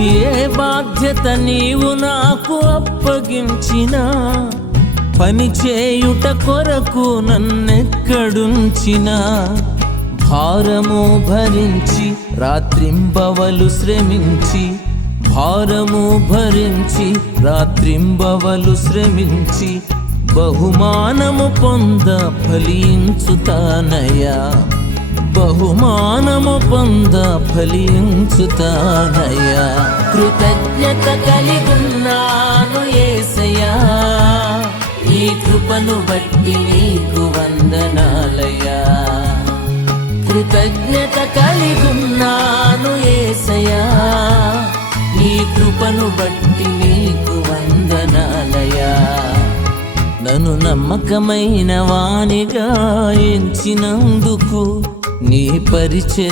ఏ బాధ్యత నీవు నాకు అప్పగించినా, పని చేయుట కొరకు నన్నెక్కడుంచినా, భారము భరించి రాత్రింబవలు శ్రమించి, భారము భరించి రాత్రింబవలు శ్రమించి, బహుమానము పొంద ఫలించుతానయ్యా, బహుమానము పొంద ఫలించుతానయ్యా. కృతజ్ఞత కలిగున్నాను యేసయ్యా, ఈ కృపను బట్టి నీకు వందనాలయ్యా. కృతజ్ఞత కలిగున్నాను యేసయ్యా, నీ కృపను బట్టి నీకు వందనాలయ్యా. నన్ను నమ్మకమైన వానిగా ఎంచినందుకు నీ పరిచయం